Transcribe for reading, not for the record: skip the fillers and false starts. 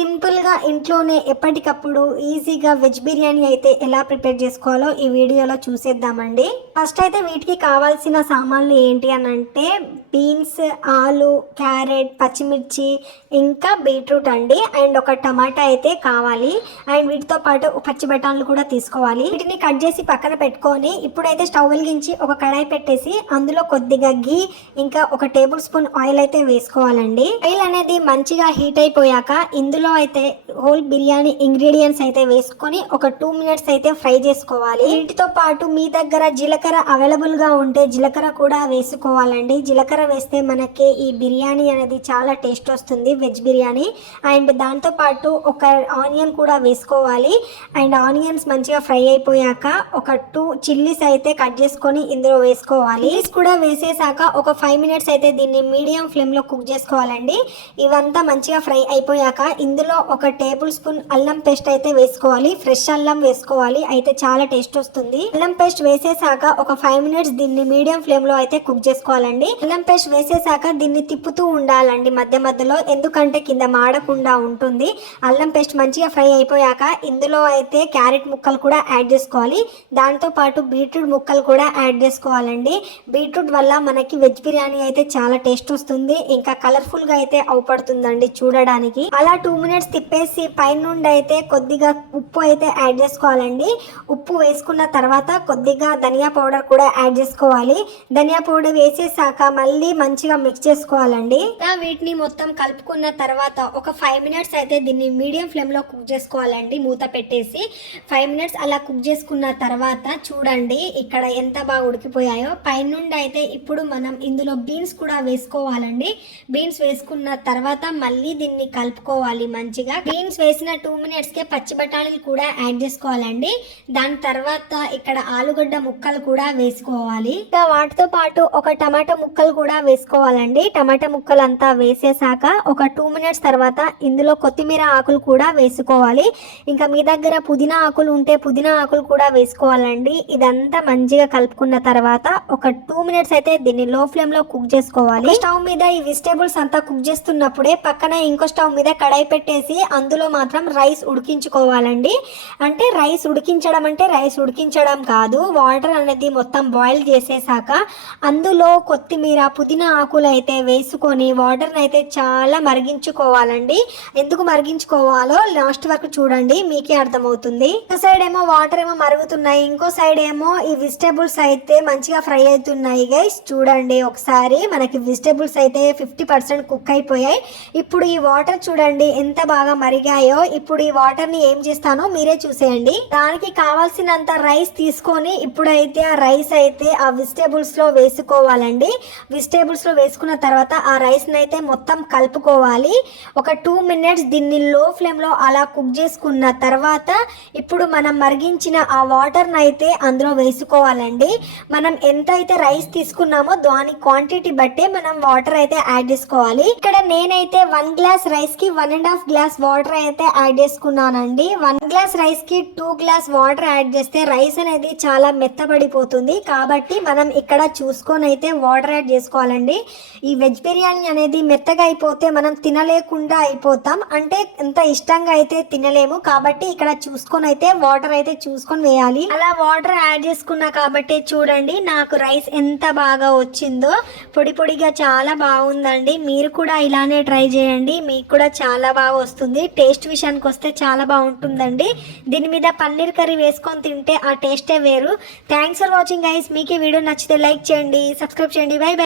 సింపుల్గా ఇంట్లోనే ఎప్పటికప్పుడు ఈజీగా వెజ్ బిర్యానీ అయితే ఎలా ప్రిపేర్ చేసుకోవాలో ఈ వీడియోలో చూసేద్దామండి. ఫస్ట్ అయితే వీటికి కావాల్సిన సామాన్లు ఏంటి అని అంటే బీన్స్, ఆలు, క్యారెట్, పచ్చిమిర్చి, ఇంకా బీట్రూట్ అండి. అండ్ ఒక టమాటా అయితే కావాలి. అండ్ వీటితో పాటు పచ్చి బఠానీలు కూడా తీసుకోవాలి. వీటిని కట్ చేసి పక్కన పెట్టుకొని ఇప్పుడైతే స్టవ్ వెలిగించి ఒక కడాయి పెట్టేసి అందులో కొద్దిగా గీ ఇంకా ఒక టేబుల్ స్పూన్ ఆయిల్ అయితే వేసుకోవాలండి. ఆయిల్ అనేది మంచిగా హీట్ అయిపోయాక ఇందులో అయితే హోల్ బిర్యానీ ఇంగ్రీడియంట్స్ అయితే వేసుకొని ఒక 2 minutes అయితే ఫ్రై చేసుకోవాలి. వీటితో పాటు మీ దగ్గర జీలకర్ర అవైలబుల్ గా ఉంటే జీలకర్ర కూడా వేసుకోవాలండి. జీలకర్ర వేస్తే మనకి ఈ బిర్యానీ అనేది చాలా టేస్ట్ వస్తుంది, వెజ్ బిర్యానీ. అండ్ దాంతో పాటు ఒక ఆనియన్ కూడా వేసుకోవాలి. అండ్ ఆనియన్స్ మంచిగా ఫ్రై అయిపోయాక ఒక 2 చిల్లీస్ అయితే కట్ చేసుకొని ఇందులో వేసుకోవాలి. చిల్లీస్ కూడా వేసేసాక ఒక 5 minutes అయితే దీన్ని మీడియం ఫ్లేమ్ లో కుక్ చేసుకోవాలండి. ఇవంతా మంచిగా ఫ్రై అయిపోయాక ఇందులో ఒక టేబుల్ స్పూన్ అల్లం పేస్ట్ అయితే వేసుకోవాలి. ఫ్రెష్ అల్లం వేసుకోవాలి, అయితే చాలా టేస్ట్ వస్తుంది. అల్లం పేస్ట్ వేసేసాక ఒక 5 minutes దీన్ని మీడియం ఫ్లేమ్ లో అయితే కుక్ చేసుకోవాలండి. అల్లం పేస్ట్ వేసేసాక దీన్ని తిప్పుతూ ఉండాలండి మధ్య మధ్యలో, ఎందుకంటే కింద మాడకుండా ఉంటుంది. అల్లం పేస్ట్ మంచిగా ఫ్రై అయిపోయాక ఇందులో అయితే క్యారెట్ ముక్కలు కూడా యాడ్ చేసుకోవాలి. దాంతో పాటు బీట్రూట్ ముక్కలు కూడా యాడ్ చేసుకోవాలండి. బీట్రూట్ వల్ల మనకి వెజ్ బిర్యానీ అయితే చాలా టేస్ట్ వస్తుంది, ఇంకా కలర్ఫుల్ గా అయితే అవుపడుతుందండి చూడడానికి. అలా 2 minutes తిప్పేసి పైనుండి అయితే కొద్దిగా ఉప్పు అయితే యాడ్ చేసుకోవాలండి. ఉప్పు వేసుకున్న తర్వాత కొద్దిగా ధనియా పౌడర్ కూడా యాడ్ చేసుకోవాలి. ధనియా పౌడర్ వేసేసాక మళ్ళీ మంచిగా మిక్స్ చేసుకోవాలండి. వీటిని మొత్తం కలుపుకున్న తర్వాత ఒక 5 minutes అయితే దీన్ని మీడియం ఫ్లేమ్ లో కుక్ చేసుకోవాలండి మూత పెట్టేసి. 5 minutes అలా కుక్ చేసుకున్న తర్వాత చూడండి ఇక్కడ ఎంత బాగా ఉడికిపోయాయో. పైనుండి అయితే ఇప్పుడు మనం ఇందులో బీన్స్ కూడా వేసుకోవాలండి. బీన్స్ వేసుకున్న తర్వాత మళ్ళీ దీన్ని కలుపుకోవాలి మంచిగా. బీన్స్ వేసిన 2 minutes కే పచ్చి బఠానీలు కూడా యాడ్ చేసుకోవాలండి. దాని తర్వాత ఇక్కడ ఆలుగడ్డ ముక్కలు కూడా వేసుకోవాలి. ఇంకా వాటితో పాటు ఒక టమాటా ముక్కలు కూడా వేసుకోవాలండి. టమాటా ముక్కలు అంతా వేసేసాక ఒక 2 minutes తర్వాత ఇందులో కొత్తిమీర ఆకులు కూడా వేసుకోవాలి. ఇంకా మీ దగ్గర పుదీనా ఆకులు ఉంటే పుదీనా ఆకులు కూడా వేసుకోవాలండి. ఇదంతా మంచిగా కలుపుకున్న తర్వాత ఒక 2 minutes అయితే దీన్ని లో ఫ్లేమ్ లో కుక్ చేసుకోవాలి. స్టవ్ మీద ఈ వెజిటేబుల్స్ అంతా కుక్ చేస్తున్నప్పుడే పక్కన ఇంకో స్టవ్ మీద కడాయి పెట్టేసి అందులో మాత్రం రైస్ ఉడికించుకోవాలండి. అంటే రైస్ ఉడికించడం కాదు, వాటర్ అనేది మొత్తం బాయిల్ చేసేసాక అందులో కొత్తిమీర, పుదీనా ఆకులు అయితే వేసుకొని వాటర్ అయితే చాలా మరిగించుకోవాలండి. ఎందుకు మరిగించుకోవాలో లాస్ట్ వరకు చూడండి, మీకే అర్థమవుతుంది. ఒక సైడ్ ఏమో వాటర్ ఏమో మరుగుతున్నాయి, ఇంకో సైడ్ ఏమో ఈ వెజిటేబుల్స్ అయితే మంచిగా ఫ్రై అవుతున్నాయి. గైస్ చూడండి ఒకసారి, మనకి వెజిటేబుల్స్ అయితే 50% కుక్ అయిపోయాయి. ఇప్పుడు ఈ వాటర్ చూడండి ఎంత బాగా మరిగాయో. ఇప్పుడు ఈ వాటర్ ని ఏం చేస్తానో మీరే చూసేయండి. దానికి కావాల్సినంత రైస్ తీసుకొని ఇప్పుడైతే ఆ రైస్ అయితే ఆ వెజిటేబుల్స్ లో వేసుకోవాలండి. వెజిటేబుల్స్ లో వేసుకున్న తర్వాత ఆ రైస్ ని అయితే మొత్తం కలుపుకోవాలి. ఒక 2 minutes దీన్ని లో ఫ్లేమ్ లో అలా కుక్ చేసుకున్న తర్వాత ఇప్పుడు మనం మరిగించిన ఆ వాటర్ ని అయితే అందులో వేసుకోవాలండి. మనం ఎంత అయితే రైస్ తీసుకున్నామో దాని క్వాంటిటీ బట్టే మనం వాటర్ అయితే యాడ్ చేసుకోవాలి. ఇక్కడ నేనైతే 1 glass రైస్ కి 1.5 glass వాటర్ అయితే యాడ్ చేసుకున్నానండి. 1 glass రైస్ కి 2 glass వాటర్ యాడ్ చేస్తే రైస్ అనేది చాలా మెత్తబడిపోతుంది. కాబట్టి మనం ఇక్కడ చూసుకొని అయితే వాటర్ యాడ్ చేసుకోవాలండి. ఈ వెజ్ బిర్యానీ అనేది మెత్తగా అయిపోతే మనం తినలేకుండా అయిపోతాం, అంటే ఎంత ఇష్టంగా అయితే తినలేము. కాబట్టి ఇక్కడ చూసుకొని అయితే వాటర్ అయితే చూసుకొని వేయాలి. అలా వాటర్ యాడ్ చేసుకున్నా కాబట్టి చూడండి నాకు రైస్ ఎంత బాగా వచ్చిందో, పొడి పొడిగా చాలా బాగుందండి. మీరు కూడా ఇలానే ట్రై చేయండి, మీకు కూడా చాలా బాగా వస్తుంది. టేస్ట్ విషయానికి వస్తే చాలా బాగుంటుందండి. దీని మీద పన్నీర్ కర్రీ వేసుకొని తింటే ఆ టేస్టే వేరు. Thanks for watching guys. మీకు ఈ వీడియో నచ్చితే లైక్ చేయండి, సబ్స్క్రైబ్ చేయండి. By by.